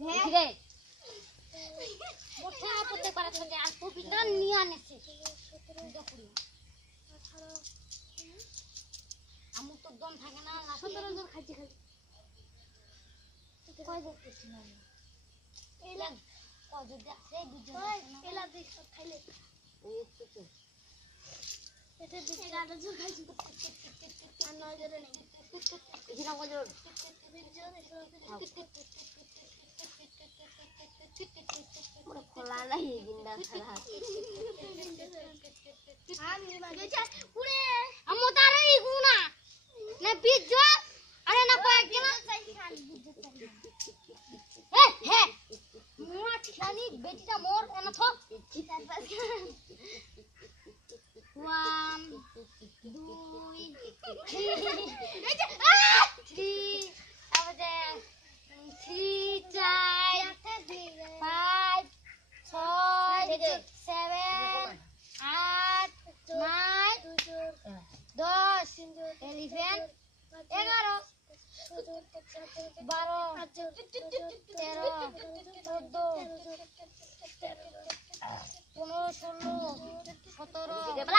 দেখুন আমার তো দম থাকে না সতেরো জন খাইতে খাইতে কয় জন এলা কয় জন আছে দুজন এলা দেখ খাইলে। এটা দিকে আটা জন খাইছি। আর নয় জনে নেই। खाना ही ज़िंदा खड़ा हम पूरे हम उतारे ही गुना ना बीच जो अरे ना पाए के ना हे हे मुआ ठिकानी बेटीटा मोर एना थो वन दुई এলিভেন এগারো বারো তেরো চোদ্দ পনেরো ষোলো সতেরো আঠারো